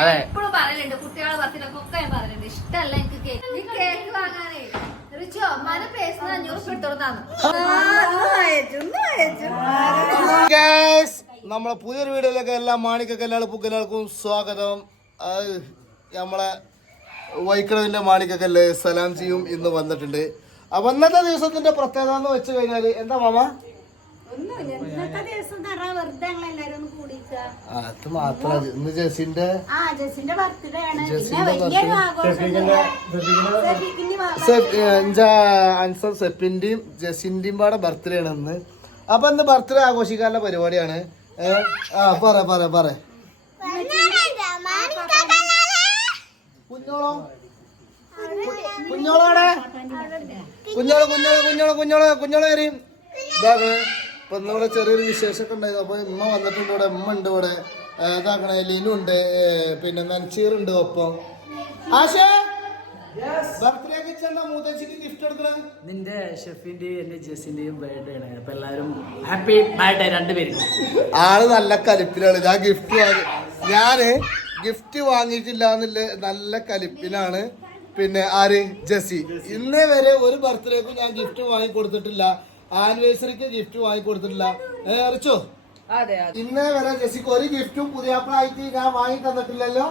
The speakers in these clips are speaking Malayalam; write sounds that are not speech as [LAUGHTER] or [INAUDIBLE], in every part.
അതെ. എപ്പോഴും പറയലുണ്ട്. കുട്ടികളെ ബർത്ത്ഡേക്ക് ഒക്കെ ഞാൻ പറയലുണ്ട്. ഇഷ്ടല്ല എനിക്ക് കേക്ക് നീ കേക്ക് വാങ്ങാനേ. റിച്ചോ മന പേസിന് അഞ്ഞൂറ് ഉറുപ്പിക എടുത്തോളാന്ന് Guys, നമ്മളെ പുതിയൊരു വീഡിയോയിലേക്ക് എല്ലാ മാണിക്കൊക്കെ എല്ലാവർക്കും എല്ലാവർക്കും സ്വാഗതം. നമ്മളെ നമ്മളെ മാണിക്കൊക്കെ അല്ലേ സലാം ചെയ്യും ഇന്ന് വന്നിട്ടുണ്ട്. അപ്പൊ അന്നത്തെ ദിവസത്തിന്റെ പ്രത്യേകത എന്ന് വെച്ച് കഴിഞ്ഞാൽ എന്താ മാമ? അത് മാത്രം ഇന്ന് ആ ജസിന്റെ അൻസർ സെപ്പിന്റെയും ജസിന്റെയും പാടെ ബർത്ത്ഡേ ആണ് ഇന്ന്. അപ്പൊ ഇന്ന് ബർത്ത്ഡേ ആഘോഷിക്കാനുള്ള പരിപാടിയാണ്. ആ പറ പറ പറ. കുഞ്ഞോളോ? കുഞ്ഞോളോടെ കുഞ്ഞോൾ കുഞ്ഞോൾ കുഞ്ഞോൾ കുഞ്ഞോൾ കുഞ്ഞോൾ വരും. ഇതാക്കണേ ഇപ്പൊ ഇന്നിവിടെ ചെറിയൊരു വിശേഷമൊക്കെ ഉണ്ടായിരുന്നു. അപ്പൊ ഇമ്മ വന്നിട്ടുണ്ട് ഇവിടെ. ഉമ്മ ഉണ്ട് ഇവിടെ. ഇതാക്കണ ലീനുണ്ട് പിന്നെ നനച്ചീറുണ്ട് ഒപ്പം. ആശേ! നിന്റെ ഷെഫിന്റെയും എന്റെ ജെസിന്റെയും ബർത്ത്ഡേ ആണ്. അപ്പൊ എല്ലാരും ഹാപ്പി ബർത്ത്ഡേ രണ്ടുപേരും. ആൾ നല്ല കലിപ്പിലാണ്. ഞാൻ ഗിഫ്റ്റ് വാങ്ങി ഞാൻ ഗിഫ്റ്റ് വാങ്ങിയിട്ടില്ല എന്നുള്ള നല്ല കലിപ്പിലാണ്. പിന്നെ ആര്? ജെസ്സി. ഇന്നേ വരെ ഒരു ബർത്ത്ഡേക്കും ഞാൻ ഗിഫ്റ്റ് വാങ്ങി കൊടുത്തിട്ടില്ല. ആനിവേഴ്സറിക്ക് ഗിഫ്റ്റ് വാങ്ങി കൊടുത്തിട്ടില്ല. ഇന്ന് അറിച്ചോ അതെ ഇന്നേ വരെ ജെസിക്ക് ഒരു ഗിഫ്റ്റും പുതിയ ആപ്പിളായിട്ട് ഞാൻ വാങ്ങി തന്നിട്ടില്ലല്ലോ.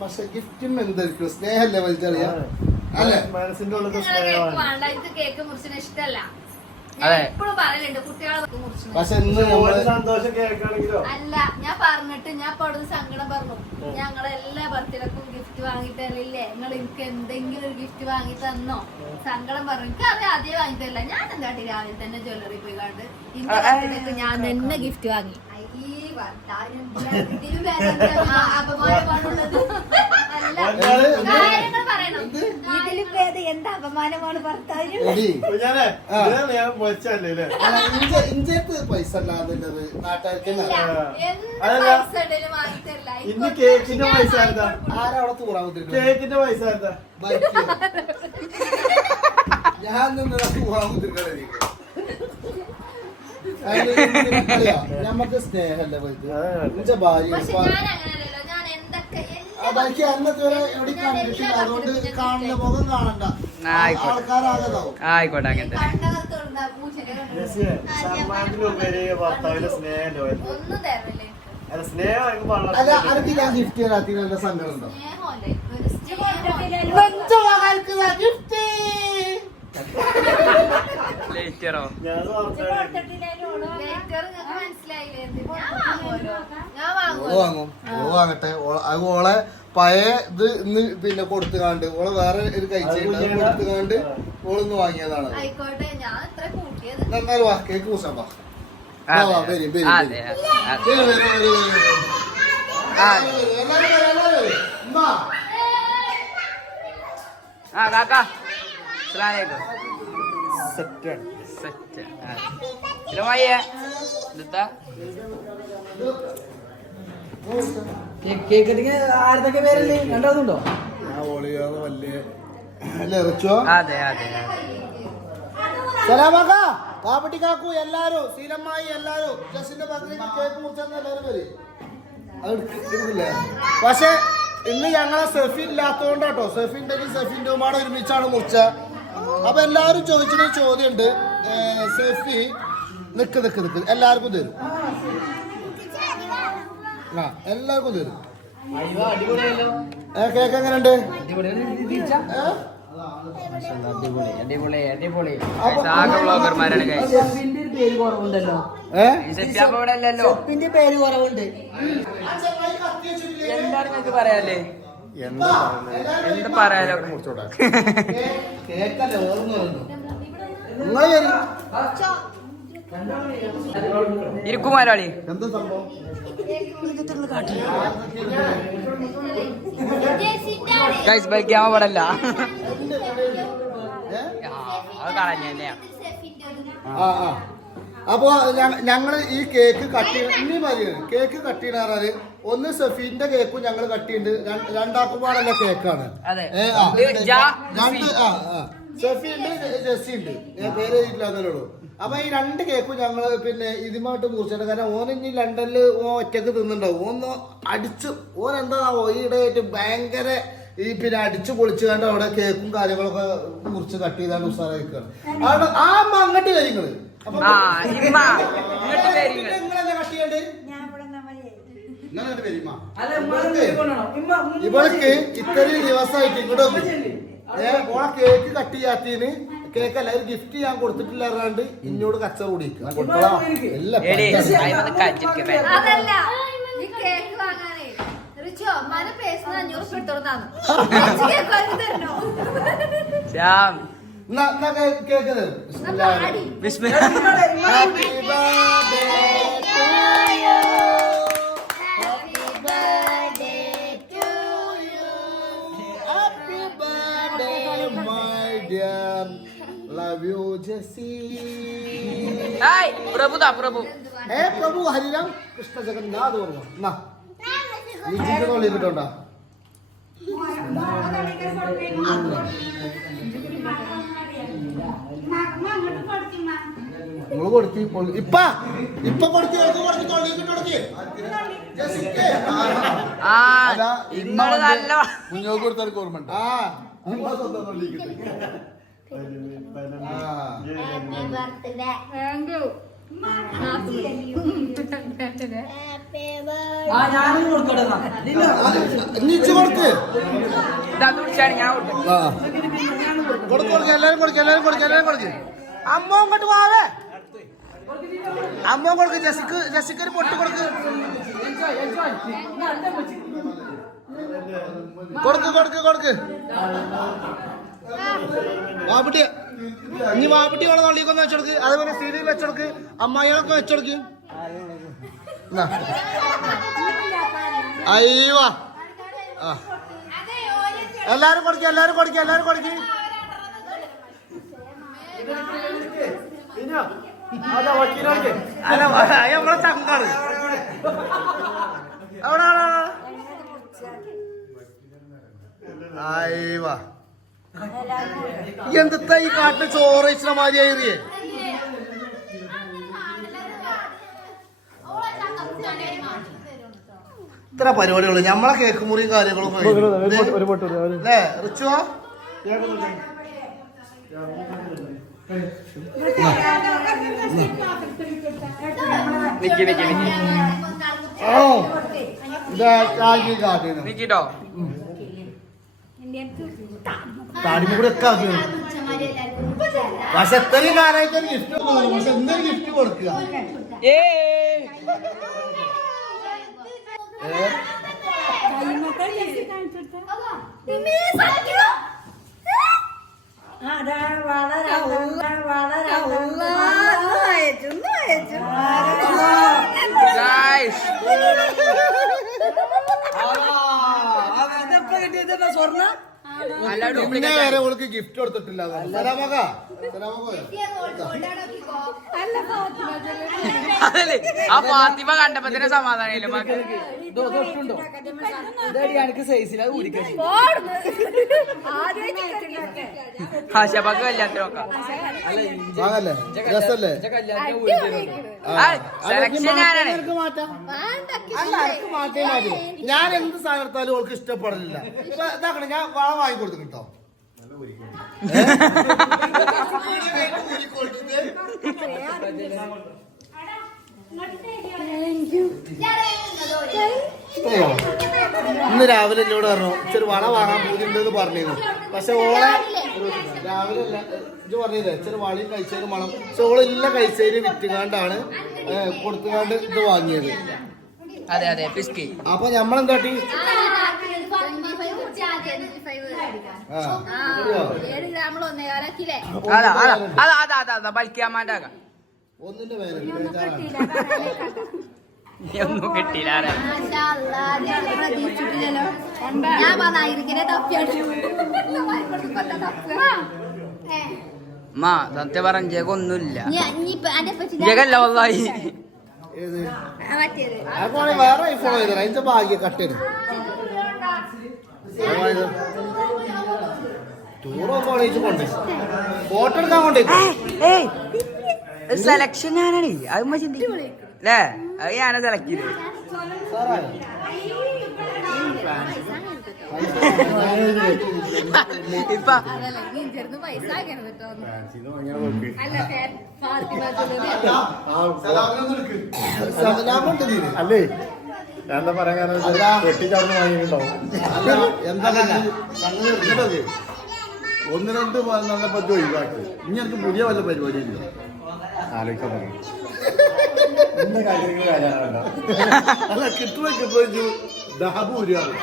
പക്ഷെ ഗിഫ്റ്റും എന്തായിരിക്കും? സ്നേഹല്ലേ വലിച്ചറിയാം അല്ലേ? മനസ്സിന്റെ ഉള്ളത് സ്നേഹമാണ്. കേക്ക് മുറിച്ചിന് ഇഷ്ടല്ല. പക്ഷെ ഇന്ന് നമ്മൾ സന്തോഷം കേൾക്കാണെങ്കിലോ? അല്ല ഞാൻ പറഞ്ഞിട്ട് ഞാൻ ഇപ്പൊ അവിടുന്ന് സങ്കടം പറഞ്ഞു. ഞങ്ങളെ എല്ലാ ബർത്ത്ഡേക്കും ഗിഫ്റ്റ് വാങ്ങി തരില്ലേ? നിങ്ങൾ എനിക്ക് എന്തെങ്കിലും ഒരു ഗിഫ്റ്റ് വാങ്ങി തന്നോ? സങ്കടം പറഞ്ഞു. എനിക്ക് അത് ആദ്യം വാങ്ങി തരില്ല. ഞാൻ എന്താട്ടി രാവിലെ തന്നെ ജ്വല്ലറി പോയി കണ്ട് ബർത്ത്ഡേക്ക് ഞാൻ തന്നെ ഗിഫ്റ്റ് വാങ്ങി. ഈ എന്താ [LAUGHS] അപമാനമാണുള്ളത്. അല്ല. ഇതിലും ഭേദം എന്ത് അപമാനമാണ് ഭർത്താവിന്? എടി, ഞാൻ പൊച്ചല്ലേ അല്ല, ഇഞ്ച- ഇഞ്ചത്ത് പൈസ നാട്ടുകാർക്ക് ഇന്ന് കേക്കിന്റെ പൈസ ആരുതാ? ആരവിടെ തൂറാൻ കേക്കിന്റെ പൈസ? ഞാൻ തൂറാൻ കുത്തിരിക്കണേ നമുക്ക് സ്നേഹല്ലേ ബൈക്ക്. എന്നുവെച്ചാ ഭാര്യ പക്ഷെ ഇപ്പൊ- ഞാൻ അങ്ങനെയല്ലല്ലോ ഞാൻ എന്തൊക്കെ ആ ബൈക്ക് അന്നത്തെ വരെ എവിടെ കണ്ടിട്ടില്ല അതുകൊണ്ട് കാണുന്ന മുഖം കാണണ്ട. ആയിക്കോട്ടെ. ആൾക്കാരാകതാവും ഭർത്താവിന്റെ സ്നേഹം സ്നേഹം അല്ല അനക്ക് ഞാൻ ഗിഫ്റ്റ് നല്ല സങ്കടം ഉണ്ടോ? ലേറ്ററോ ഞാൻ വാങ്ങട്ടെ. ഓള- അത് ഓളെ പഴയ ഇത് ഇന്ന് പിന്നെ കൊടുത്തുകാണ്ട് ഓളെ വേറെ ഒരു കഴിച്ചു കൊടുത്തുകാണ്ട് കൊടുത്തു കാണ്ട് ഓളൊന്ന് വാങ്ങിയതാണ്. എന്നാലും വാ കേക്ക് കൂസാൻ വാ. വരി, വരി. ആ. കാക്ക. അസ്സലാമലൈക്കും സെറ്റ് കേക്ക് കട്ടിങ് ആരതൊക്കെ പേരല്ലേ അതെ അതെ അതെ. സലാമക്ക കാപ്പട്ടി കാക്കു എല്ലാരും. സീലമ്മായി എല്ലാരും. കേക്ക് എല്ലാരും വരും. പക്ഷെ ഇന്ന് ഞങ്ങളെ സെഫി ഇല്ലാത്തതുകൊണ്ടാട്ടോ. സെഫിന്റെ സെഫിന്റെ ഒരുമിച്ചാണ് മുറിച്ച അപ്പൊ എല്ലാരും ചോദിച്ചൊരു ചോദ്യം ഉണ്ട് സെഫി നിക്ക് നിക്ക് നിക്ക്. എല്ലാവർക്കും തരും. ആ എല്ലാവർക്കും തരും. അയ്യോ അടിപൊളിയല്ലോ ഏ, കേക്ക് എങ്ങനെയുണ്ട്? പേര് കുറവുണ്ട്. എന്താണ് നിങ്ങൾക്ക് പറയാല്ലേ എന്താ? [LAUGHS] ഇരിക്കുമാരാളി എന്താ സംഭവം? ജെസ്സിന്റെ പടല്ല? അത് ആ ആ. അപ്പൊ ഞങ്ങൾ ഈ കേക്ക് കട്ടി ചെയ്യണ ഇനി മതി കേക്ക് കട്ട് ചെയ്യണ പറഞ്ഞാൽ ഒന്ന് സഫീന്റെ കേക്കും ഞങ്ങൾ കട്ടിയിട്ടുണ്ട് രണ്ടാക്കുപാടല്ല കേക്കാണ് രണ്ട് ആ. ആ സഫി. ഉണ്ട് ജെസ്സി ഉണ്ട് ഞാൻ പേര് എഴുതിയിട്ടില്ല അപ്പൊ ഈ രണ്ട് കേക്കും ഞങ്ങൾ പിന്നെ ഇതുമായിട്ട് മുറിച്ചിട്ട് കാരണം ഓൻ ഇനി ലണ്ടനിൽ ഓ ഒറ്റയ്ക്ക് തിന്നുണ്ടാവും ഓന്ന് അടിച്ച് ഓൻ എന്താ ഈ ആയിട്ട് ഭയങ്കര ഈ പിന്നെ അടിച്ചു പൊളിച്ചു കണ്ട് അവിടെ കേക്കും കാര്യങ്ങളൊക്കെ മുറിച്ച് കട്ട് ചെയ്താണ് ഉസാറായിക്കാണ് ആ അമ്മ അങ്ങോട്ട് കാര്യങ്ങൾ അപ്പൊ. നിങ്ങളെന്താ കട്ട് ചെയ്യണ്ടേ ഞാൻ ഇവിടെ നമ്മളെ നിങ്ങളങ്ങോട്ട് വരിമ്മ അല്ല ഉമ്മാനെ വീട്ടിൽ കൊണ്ടുപോകണം. ഉമ്മ, ഉമ്മ ഇവൾക്ക് ഇത്രയും ദിവസമായിട്ട് ഇങ്ങോട്ട്. ഏ, ഓളെ കേക്ക് കട്ട് ചെയ്യാത്തതിന് കേക്ക് അല്ല ഒരു ഗിഫ്റ്റ് ഞാൻ കൊടുത്തിട്ടില്ല പറഞ്ഞാണ്ട് ഇന്നോട് കച്ചറ കൂടിയിരിക്കും കേക്ക് എന്നാ ഈ ചിക്കൻ ഉള്ളി കിട്ടോണ്ടാ അങ്ങോട്ട് കൊടുത്തിമ്മ നിങ്ങൾ കൊടുത്തി കൊള്ളി- ഇപ്പ ഇപ്പൊ കൊടുത്തി കൊടുത്തി കൊടുത്തി കൊള്ളി കിട്ടോടക്കി ജെസ്സിക്ക്. ആ അതാ, ഇങ്ങൾ നല്ല കുഞ്ഞോക്ക് കൊടുത്താൽ ഓർമ്മ ഉണ്ട് എല്ലാരും കൊടുക്ക് എല്ലാരും കൊടുക്ക് എല്ലാരും കൊടുക്ക്. അമ്മ ഇങ്ങോട്ട് വാവേ അമ്മ കൊടുക്ക് ജസിക്ക് ജസിക്ക് ഒരു പൊട്ട് കൊടുക്ക്. കൊടുക്ക് കൊടുക്ക് കൊടുക്ക്. വാപ്പിട്ടി ഇനി വാപ്പിട്ടി വേണം തൊള്ളിക്കൊന്ന് വെച്ചെടുക്ക്. അതേപോലെ സീരിയൽ വെച്ചെടുക്ക്. അമ്മായികളൊക്കെ വെച്ചെടുക്ക്. അയ്യോ. ആ. എല്ലാരും കൊടുക്ക എല്ലാരും കൊടുക്ക എല്ലാരും കൊടുക്ക. അയ്യോ നമ്മളെ അയ്യവാ എന്താ ഈ കാട്ടിൽ ചോറ് വെച്ചിന മാതിരി ആയിരിയേ ഇത്ര പരിപാടികൾ. നമ്മളെ കേക്ക് മുറിയും കാര്യങ്ങളും അല്ലേ റിച്ചുവാ നിക്കിട്ടോ? താടിമ കൂടെ ഒക്കെ ആക്കി പക്ഷെ എത്രയും കാലമായിട്ട് ഗിഫ്റ്റ് പക്ഷെ എന്തൊരു ഗിഫ്റ്റ് കൊടുക്കുക? ഏ. ഏ? കൈമക്കൾ ജെസ്സി കാണിച്ചു കൊടുത്ത നിമ്മി സത്യം. അതാ വളരെ വളരെ ഗായ്സ് അതെപ്പോ കിട്ടിയത് സ്വർണ നല്ല ഇന്നേ വരെ ഓൾക്ക് ഗിഫ്റ്റ് കൊടുത്തിട്ടില്ല സലാമക ആ ഫാത്തിമ കണ്ടപ്പത്തിന് തന്നെ സമാധാനമില്ല എനിക്ക് സൈസിൽ അത് കേറിയൊക്കെ. ആശാബാക്ക് കല്യാണത്തിന് നോക്കാം. വാങ്ങല്ലേ? രസല്ലേ സെലക്ഷൻ ഞാനാണ്. എനിക്ക് മാറ്റേ? ഞാൻ എന്ത് സാധനത്താലും ഓൾക്ക് ഇഷ്ടപ്പെടില്ല. ഇപ്പൊ ഇതാക്കണം ഞാൻ വള വാങ്ങി കൊടുത്തു കേട്ടോ ഇന്ന് രാവിലെ എന്നോട് പറഞ്ഞു ഇച്ചൊരു വള വാങ്ങാൻ പോയിട്ടുണ്ടെന്ന് പറഞ്ഞിരുന്നു. പക്ഷെ ഓളെ രാവിലെ അല്ല ഇത് പറഞ്ഞില്ലേ ഇച്ചൊരു വളയും കഴിച്ചതിന് മണം. പക്ഷെ ഓളെല്ലാം കഴിച്ചതിന് വിറ്റുകാണ്ടാണ് കൊടുത്തുകാണ്ട് ഇത് വാങ്ങിയത്. അതെ അതെ പിസ്കി അപ്പൊ നമ്മളെന്താട്ടി ശരിയോ? ഏഴ് ഗ്രാമിൽ ഒന്നേ കാലാക്കില്ലേ അതാ അതാ അതാ അതാ അതാ അതാ ബൽക്കിയാമാന്റെ ആകാം. ഒന്നിന്റെ പേര് ബേജാറാണ്. ഒന്നും കിട്ടിയില്ല ഞാൻ തപ്പിയാണ് മാ സത്യം പറഞ്ഞ ജഗൊന്നുമില്ല. ജഗല്ല വല്ലായി വേറെ ഐഫോൺ അതിന്റെ ഭാഗ്യ കട്ടന് ഫോട്ടോ എടുക്കാൻ കൊണ്ടേ സെലക്ഷൻ ഞാനാണ്. അത് ചിന്തിക്കും അല്ലേ അത് ഞാനാ സെലക്ട് ചെയ്തത് ഇപ്പൊ. അല്ല? എന്താ പറയാൻ കാരണം. വെട്ടിച്ചാർന്ന് വാങ്ങിയിട്ടുണ്ടാവും എന്താ ഒന്ന് രണ്ട് നല്ല പറ്റും ഒഴിവാക്കി. ഇനി എനിക്ക് പുതിയ വല്ല പരിപാടി ഇല്ല ആലോചിക്കാൻ കാര്യമാണല്ലോ അല്ല കിട്ടുക കിട്ടുക ദാബ് ഉരുവാണ്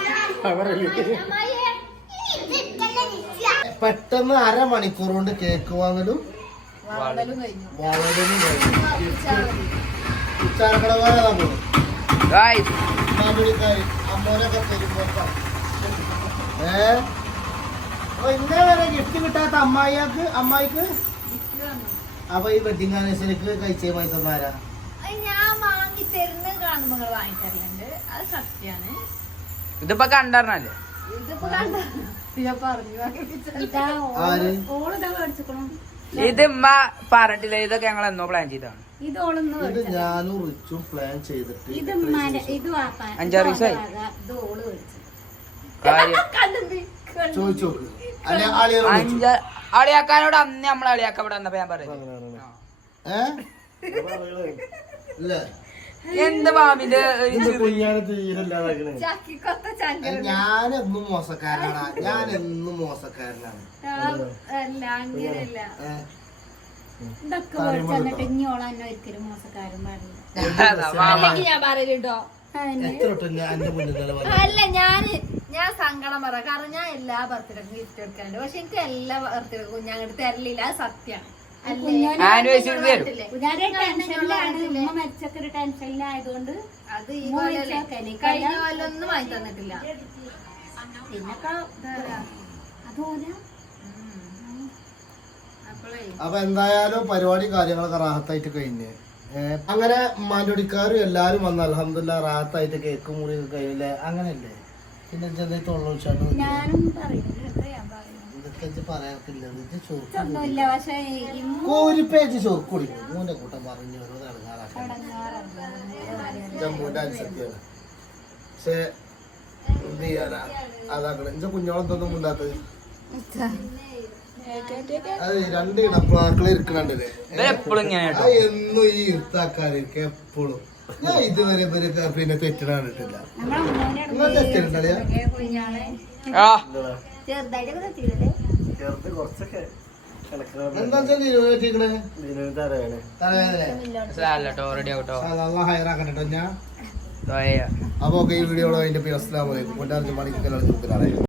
പെട്ടെന്ന് അരമണിക്കൂർ കൊണ്ട് കേക്ക് വാങ്ങലും. വാങ്ങലും. ഉച്ചാരക്കട പോലെ നമ്മൾ അമ്മോനൊക്കെ തരുമ്പോ ഏ? അപ്പൊ ഇന്നേ വരെ ഗിഫ്റ്റ് കിട്ടാത്ത അമ്മായിക്ക് അമ്മായിക്ക്? അപ്പൊ ഈ വെഡിങ് ആനിവേഴ്സറിക്ക് കഴിച്ചേ തന്നാരാ? ഞാൻ വാങ്ങി തരുന്ന കാണുമ്പോ നിങ്ങൾ വാങ്ങി തരലുണ്ട്. അത് സത്യാണ്. ഇതിപ്പോ കണ്ടറിഞ്ഞല്ലേ ഇതിപ്പോ കണ്ട ഞാൻ പറഞ്ഞു വാങ്ങിപ്പിച്ചത്. ഇതാ ഉമ്മ പറഞ്ഞിട്ടില്ല ഇതൊക്കെ ഞങ്ങൾ എന്നോ പ്ലാൻ ചെയ്താണ് ഇത് ഇത് മേടിച്ചത്. ഞാനും റിച്ചും പ്ലാൻ ചെയ്തിട്ട് അഞ്ചാറ് ദിവസമായി. ഇത് അളിയാക്കാനോട് അന്ന് നമ്മൾ അളിയാക്ക ഇവിടെ വന്നപ്പോ ഞാൻ ഇല്ല. എന്ത് മാമിന്റെ ഞാൻ എന്നും മോശക്കാരനാണ്. ഞാൻ എന്നും മോശക്കാരനാണ്? ഇതൊക്കെ എന്നിട്ട് ഇനി ഓള എന്നെ ഒരിക്കലും മോശക്കാരും പാടില്ല ഞാൻ പറയലുണ്ടോ? പറഞ്ഞു അല്ല ഞാൻ ഞാൻ സങ്കടം പറ കാരണം ഞാൻ എല്ലാ ബർത്ത്ഡേക്കും ഗിഫ്റ്റ് എടുക്കാറുണ്ട്. പക്ഷെ എനിക്ക് എല്ലാ ബർത്ത്ഡേക്കും ഞാൻ അങ്ങോട്ട് തരലില്ല. അത് സത്യമാണ് മരിച്ചൊക്കെ ഒരു ടെൻഷനിലായതുകൊണ്ട് അത് ഈ? കഴിഞ്ഞ കൊല്ലൊന്നും വാങ്ങി തന്നിട്ടില്ല. അപ്പൊ എന്തായാലും പരിപാടി കാര്യങ്ങളൊക്കെ റാഹത്തായിട്ട് കഴിഞ്ഞ്. അങ്ങനെ ഉമ്മാന്റെ എല്ലാരും വന്ന് അലഹമില്ല റാഹത്തായിട്ട് കേക്ക് മുറി കഴിഞ്ഞില്ലേ? അങ്ങനെയല്ലേ? പിന്നെ തൊള്ളൊഴിച്ചാണ്ട് ഞാനും പറയാത്തില്ല പക്ഷെ ഒരു പേജ് ചൊറുക്ക് കുടിക്കും മൂന്റെ കൂട്ടം പറഞ്ഞു ഓരോ നടങ്ങാറാക്കാൻ ജമ്മുവിന്റെ അനുസരിച്ചാണ്. പക്ഷെ എന്ത് ചെയ്യാനാ? അതാക്കണം എന്റെ കുഞ്ഞോളെന്തൊന്നും ഉണ്ടാത്തത് അത് രണ്ട് ഇരിക്കണണ്ടല്ലേ? എപ്പോഴും ആ എന്നും ഈ ഇരുത്താക്കാരൊക്കെ എപ്പോഴും. ഞാൻ ഇതുവരെ പിന്നെ കണ്ടിട്ടില്ല. നിങ്ങൾ തെറ്റിട്ടുണ്ടല്ലേ തെറ്റിയില്ലേ ചെറുത് കുറച്ചൊക്കെ എന്താ വെച്ചാൽ ഹയറാക്കണ്ട ഞാൻ? അപ്പൊ ഈ വീഡിയോ അതിന്റെ അസ്സലാമു അലൈക്കും. കൊണ്ടാർജ് മണിക്കലാണ്